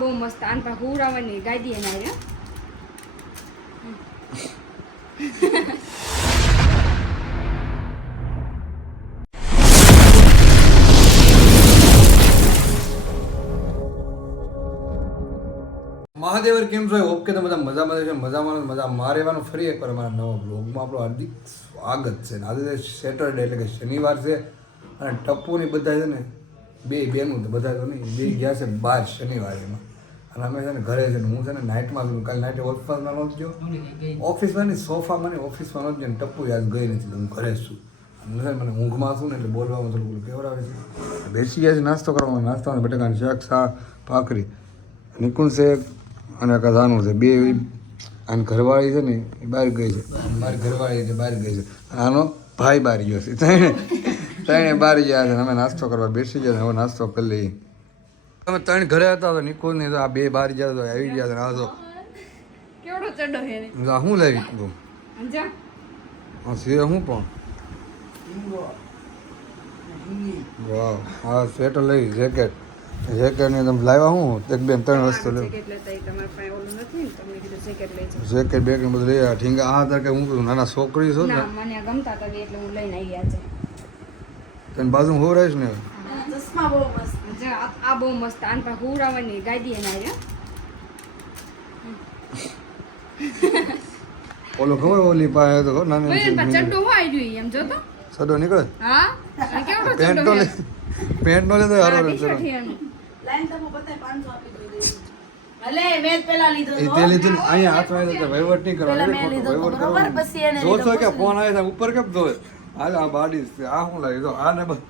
બહુ મસ્ત. આન પર હુરાવાની ગાડી એના આવ્યા મહાદેવર કેમ છો? કે તો બધા મજામાં છે મજામાં મજા મારે એવાનું ફરી એકવાર અમારા નવા બ્લોગમાં આપણું હાર્દિક સ્વાગત છે. આજે સેટરડે એટલે કે શનિવાર છે. અને ટપ્પુની બધા છે ને બે બેનું તો બધા તો નહીં. બે ગયા છે બાર શનિવારે એમાં. અને અમે છે ને ઘરે છે ને હું છે ને નાઇટમાં ગયું. કાલે નાઇટે ઓફિસમાં નહોતો ઓફિસમાં નહીં સોફામાં મને ઓફિસમાં નહોતો ને ટપ્પુ યાદ ગઈ નથી. હું ઘરે જ છું. મને ઊંઘમાં છું ને એટલે બોલવામાં થોડું પેલું કેવડાવે છે. બેસી ગયા છે નાસ્તો કરવામાં નાસ્તામાં બટાકાનું શાક શાક ભાખરી. નિકુંજ છે અને કદાનું છે. બે આની ઘરવાળી છે ને એ બહાર ગઈ છે. મારી ઘરવાળી એટલે બહાર ગઈ છે. આનો ભાઈ બહાર ગયો છે. ત્રણે બાર ગયા છે અને અમે નાસ્તો કરવા બેસી ગયા હવે નાસ્તો કરી લઈએ. તમે ત્રણ ઘરે હતા તો નિકુંજ ને તો આ બે બાર ગયા તો આવી ગયા છે આ તો કેવડો ચડો હે શું લાવી તું અંજા આ છે શું પણ? વાહ આ સ્વેટર લઈ જેકેટ. જેકેટ ને તમે લાવ્યા હું? એક બેન ત્રણ વસ્તુ લેવું જેકેટ લેતા ઈ તમારા પાસે ઓલું નથી ને તમને કીધું જેકેટ લઈ જાઓ જેકેટ બેગ બધું લઈ ઠીંગા આ તાર કે હું નાના છોકરી છું ને? મને ગમતા હતા એટલે હું લઈને આવી આજે તને બાજુ હું રહીશ ને? ચશ્મા બહુ મસ્ત. જો આ બહુ મસ્ત. આન પર હુરાવાની ગાડી એના આવ્યા ઓલો ખબર ઓલી પાસે તો નાની ચડ્ડો હોય જોઈ એમ જો તો. સડો નીકળે? હા? કેવડો પેન્ટ ચડ્ડો નો હે લે પેન્ટ નો લે તો હારો રહે રે. લાઈન તો બતાય 500 આપી વહીવટ નહીં વહીવટ જોશો કે ફોન આવે ઉપર કેમ ધોય હાલ આ બાડી છે. આ શું લાવી દો. આ ને બસ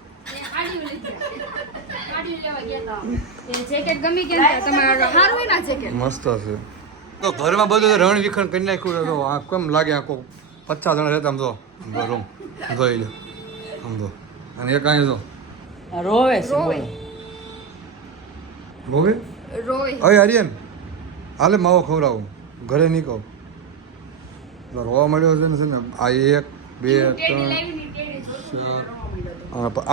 એ જેકેટ ગમી કેમ કે તમારે હારું હોય ને આ જેકેટ. મસ્ત છે. તો ઘરમાં બધું રણ વિખણ કરી નાખ્યું તો આ કેમ લાગે? આખો પચાસ જણા રહેતા આમ તો રૂમ. જોઈ લે. આમ તો અને એ કાંઈ જો. રોવે રોવે. રોવે? હવે રોય આર્યન હાલે માવો ખવડાવું. ઘરે નહીં કહું રોવા મળ્યો છે ને છે ને આ એક બે ત્રણ.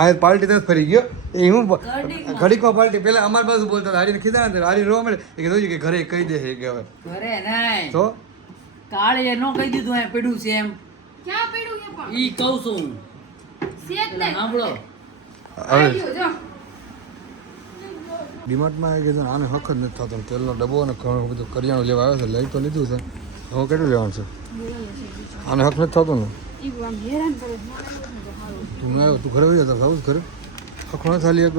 આ પાર્ટી ત્યાં ફરી ગયો. એ હું ઘડીકો પાર્ટી પેલા અમારી બાજુ બોલતા હારીને કીધા ને હારી રોવા મળે. એ કીધું કે ઘરે કહી દે છે કે હવે. ઘરે નહીં. તો? કાળે નો કહી દીધું અહીંયા પડ્યું છે એમ. ક્યાં પડ્યું એ પણ? ઈ કહું છું. હું. ને. સાંભળો. હવે ડીમાર્ટમાં આવી ગયા આને હક જ નથી થતો. તેલનો ડબ્બો અને ઘણું બધું કરિયાણું લેવા આવ્યો છે. લઈ તો લીધું છે. હવે કેટલું લેવાનું છે? આને હક નથી થતું ને? ઈ આમ હેરાન કરે તો આવ્યો તું ઘરે જતા સાઉસ ઘરે? ન થાલી એક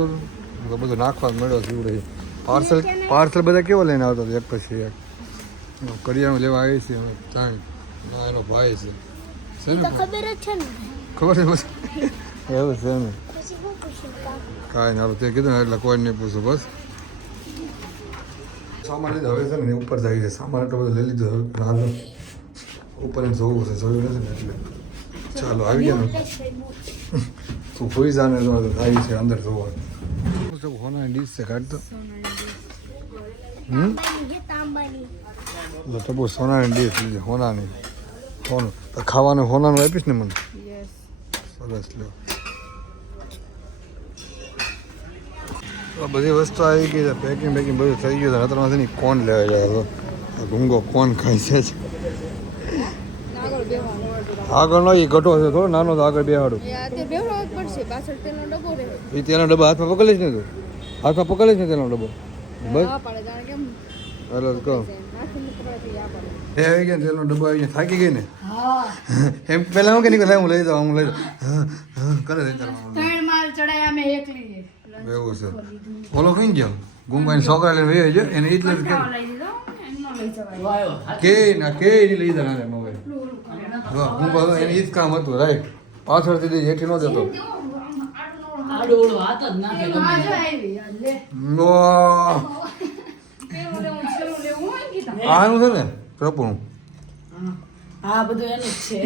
બધું નાખવા મળ્યો એવું પાર્સલ પાર્સલ બધા કેવો લઈને આવતો એક પછી એક. કરિયાણું લેવા આવી છે અમે ત્રણ ના એનો ભાઈ છે. ખબર જ છે ને. ખબર છે? એવું છે ને. કાંઈ ના તે કીધું એટલે કોઈ નહીં પૂછું બસ. સામાન લીધો હવે છે ને ઉપર જાય છે. સામાન એટલો બધો લઈ લીધો હવે ઉપર જોવું છે જોયું નથી ને એટલે. ચાલો આવી ગયા તું કોઈ જાને તો આવી છે અંદર જોવા હોનાની ડીશ છે કાઢતો હમ? તાંબાની. તો બહુ સોનાની ડીશ લીધી હોનાની હોનું તો ખાવાનું હોનાનું આપીશ ને મને? સરસ લ્યો બધી વસ્તુ આવી ગઈ છે પેકિંગ પેકિંગ બધું થઈ ગયું છે નતરમાં કોણ લેવા જાય તો આ ગુંગો કોણ ખાય છે? આગળ બેહવાનું. નો એ ગઢો છે થોડો નાનો તો આગળ બેહાડું. એ તેનો ડબ્બો હાથમાં હાથમાં પકડીશ ને તું? હાથમાં પકડીશ ને તેનો ડબ્બો? બસ? હા પાડે જાણે એટલે કહું. એ આવી ગયા ને તેનો ડબ્બો આવી ગયા. થાકી ગઈ ને? એમ પહેલા હું કે નહીં હું લઈ જાઉં હું લઈ જાઉં. હા હા કરે છે તારા એવું છે. ઓલો કઈ ગયો? ગુંબાઈ છોકરા લઈને વહી ગયો? એને એટલે કે લઈ લીધો એમનો લઈ જવાય. વાયો. કે ના કે લઈ જણા મોબાઈલ. હા ગુંબા એને ઈ જ કામ હતું રાઈટ. પાછળથી હેઠી ન. જતો આનું છે ને પ્રપુણું. હા બધું એનું જ છે.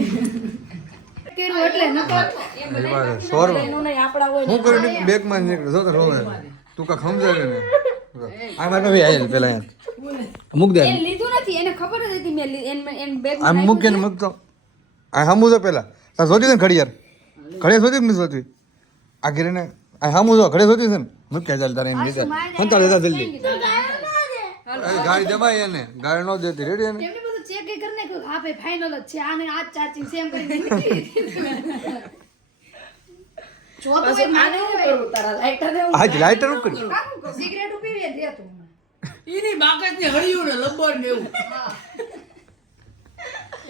કેરું એટલે નતો એ વાત છે. સોર એનું નહીં આપણા હોય હું કર્યું બેગમાં જ નીકળે જો તું કા સમજાવે ને મૂક દે લીધું નથી એને ખબર જ હતી મેં એન બેગ મૂકે મૂકતો. આ હમું જો પેલા. તાર સોચી ને ઘડિયાળ? ઘડિયાળ કે નહીં સોચી? આ ઘરે ને આ હમું જો ઘડિયાળ સોચી છે ને? મૂકે ચાલ તારે એમ લીધા હું તારે લીધા જલ્દી. ગાડી દબાઈ એને. ગાડી નો દેતી. રેડી એને? ચેક કરી હા ભાઈ ફાઇનલ જ છે. આને આ ચાર્જિંગ સેમ કરી દીધી જો તો માને કરું? તારા લાઈટર ને આજ લાઇટર ઉકળી સિગરેટ હળિયું ને લબ્બર ને એવું.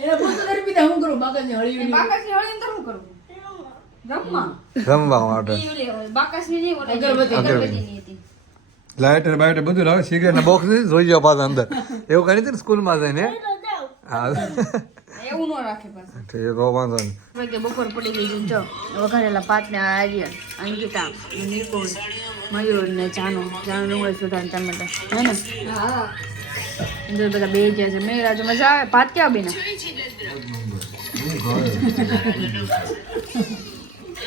એને પૂછો કરી પીધા હું કરું? બાકસની હળિયું ને એવું. તો શું કરવું રમવા. રમવા માટે. ઈ નહીં ઓલી અગરબત્તી. હતી લાઇટર બાઇટર બધું લાવે સિગરેટ ના બોક્સ જોઈ જાવ પાછા અંદર. એવું કરી હતી ને સ્કૂલમાં જઈને. હા. એવું ન રાખે પાછું. ઠીક હો વાંધો નહીં. હવે કે બપોર પડી ગઈ છે જો વઘારેલા ભાત ને આર્યન અંકિતા નિકુલ મયુર ને જાનો જાનો ડુંગળી સુધા ટમેટા હે ને? હા. અંદર બધા બે ગયા છે. મેં રાજુ મજા આવે. ભાત ક્યાં બેના?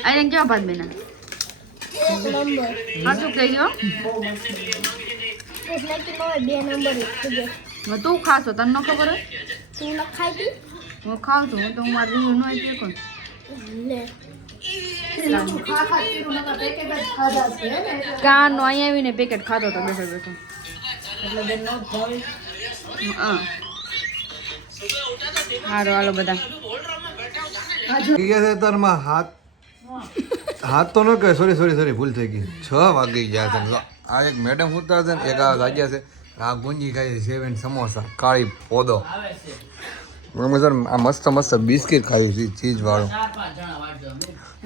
આઈને કેવા ભાત બેના? હા શું કહી ગયો એટલે તું ખાશો, તને ન ખબર હોય? હું ખાઉં છું. તો હું મારી રિવ્યુ ન આપી કોણ. કાનો અહીંયા આવીને પેકેટ ખાતો હતો બેઠો બેઠો હા તારમાં હાથ હાથ તો ન કહે સોરી સોરી સોરી ભૂલ થઈ ગઈ. છ વાગી ગયા છે. આ એક મેડમ હોતા છે એક આ વાગ્યા છે. આ ગુંજી ખાઈ છે, સેવ સમોસા. કાળી પોદો આ મસ્ત મસ્ત બિસ્કિટ ખાઈ છે ચીજ વાળો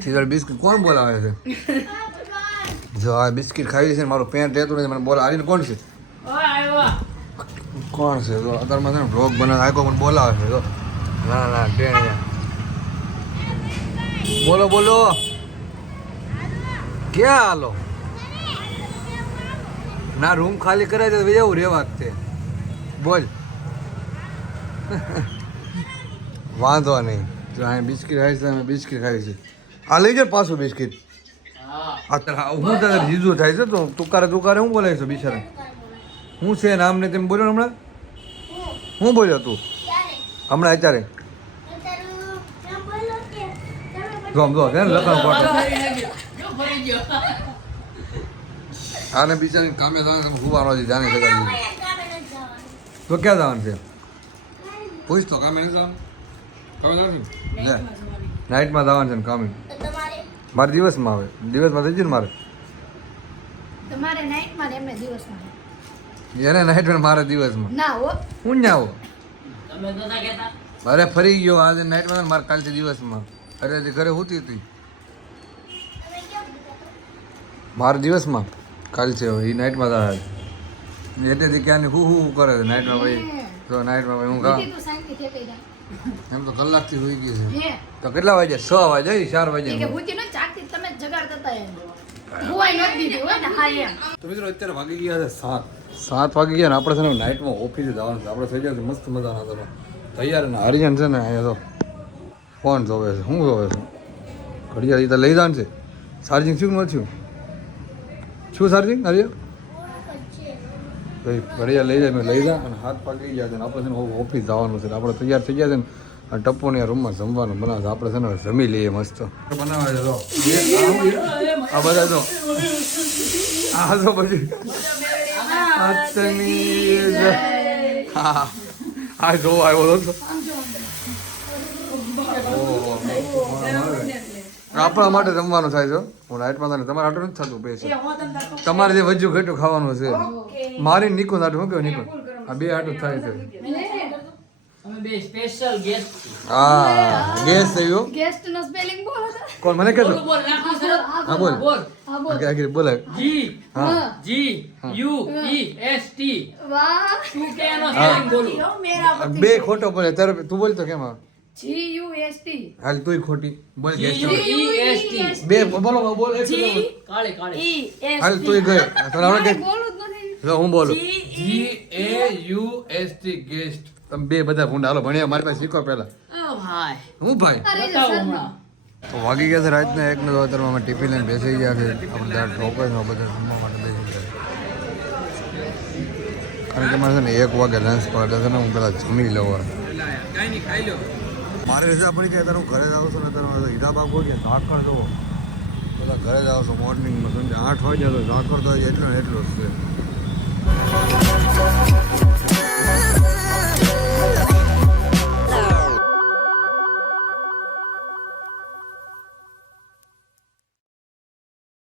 ચીઝ બિસ્કિટ કોણ બોલાવે છે? જો આ બિસ્કિટ ખાઈ છે મારું પેન્ટ રહેતું નથી, મને બોલા આવીને કોણ છે? કોણ છે? તો અત્યારમાં છે ને બ્લોગ બનાવે આખો પણ બોલાવે છે તો ના ના ટ્રેન બોલો બોલો. ક્યાં હાલો? ના રૂમ ખાલી કરાય તો જવું રે જ તે. બોલ. વાંધો નહીં. જો અહીં બિસ્કિટ ખાઈ છે, અમે બિસ્કિટ ખાઈ છે. આ લઈ જાય પાછું બિસ્કિટ. હા હું તારે જીજુ થાય છે તો તુકારે તુકારે હું બોલાવીશું બિચારા હું છે નામને તેમ બોલ્યો હમણાં? હું બોલ્યો તું? હમણાં અત્યારે? નામ બોલો કે લખણ કોટ આને બિચારી કામે જવાનું હુવાનો છે જાણી શકાય ગામે તો ક્યાં જવાનું છે? પૂછ તો કામે નથી જવાનું. કામે જવાનું નાઇટમાં જવાનું. છે ને કામે. મારે દિવસમાં આવે. દિવસમાં થઈ ને મારે? તમારે નાઇટમાં એમને દિવસમાં એને નાઇટમાં મારે દિવસમાં. ના હો. હું ના હો તમે નતા કહેતા. અરે ફરી ગયો આજે નાઈટમાં મારે કાલથી દિવસમાં. અરે હજી ઘરે હોતી હતી. મારે દિવસમાં કાલ છે એ નાઇટમાં થાય એટલેથી ક્યાંની હું હું કરે છે નાઇટમાં ભાઈ? તો નાઈટમાં ભાઈ હું ગઈ એમ તો કલાકથી હોઈ ગઈ છે. તો કેટલા વાગ્યા? છ વાગે ચાર વાગે તો મિત્રો અત્યારે વાગી ગયા છે સાત. સાત વાગી ગયા ને આપણે છે ને નાઇટમાં ઓફિસે જવાનું છે. આપણે થઈ ગયા છે મસ્ત મજાના તમે તૈયાર ને હરિજન છે ને અહીંયા તો. ફોન જોવે છે, શું જોવે છે? ઘડિયાળ તો લઈ જવાનું છે. ચાર્જિંગ શું નથી શું ચાર્જિંગ હરિયા ઘડિયાળ લઈ જાય, મેં લઈ જા અને હાથ પાકી ગયા છે આપણે છે ને ઓફિસ જવાનું છે. આપણે તૈયાર થઈ ગયા છે ને અને ટપ્પોને રૂમમાં જમવાનું બનાવે આપણે છે ને જમી લઈએ મસ્ત. બનાવે છે તો. આ બધા તો. આ તો પછી હાથની હા આ જો આવ્યો હતો. ઓહો. આપણા માટે જમવાનું થાય છે. હું નાઇટમાં તને તમારે આટલું નથી થતું પૈસા તમારે જે વજ્જુ ઘેટું ખાવાનું છે. મારી નિકું આટું શું કહ્યું નિકું આ બે આટું થાય છે. હા બે સ્પેશિયલ ગેસ્ટ હા ગેસ થયો. ગેસ્ટ નો સ્પેલિંગ બોલો કોણ મને કહેજો. બોલ બોલ હા બોલ. બોલ. આગળ આગળ જી હા. G U E S T. વાહ. તું કે એનો સ્પેલિંગ બોલું? બે ખોટો બોલે. તારે તું બોલ તો કેમ આવે? G U S T. હાલ તુંય ખોટી. બોલ જી ગેસ યુ ઈ એસ ટી. બે બોલો બોલ એક જી કાળે કાળી. ઈ એસ હાલ તુંય ગઈ. તને આવડે કે બોલું જ નથી. જો હું બોલું. G A U. S T guest. તમે બે બધા ભૂંડા. હાલો ભણ્યા. મારી પાસે શીખો પહેલા. ઓ ભાઈ. હું ભાઈ? વાગી ગયા છે રાતના એક નો અત્યારે અમે ટિફિન લઈને બેસી ગયા છે. આપણે ત્યાં ઢોકળીમાં બધા જમવા માટે બેસી ગયા કારણ કે મારે છે ને એક વાગે લંચ પડે છે ને હું પહેલાં જમી લઉં મારે રજા પડી જાય ત્યારે હું ઘરે જાઉં છું ને ત્યારે હીરાબાગ હોય કે ઝાકળ જવો. બધા ઘરે જ આવશો મોર્નિંગમાં સંજે આઠ વાગ્યા તો ઝાકળ તો એટલું એટલો જ છે.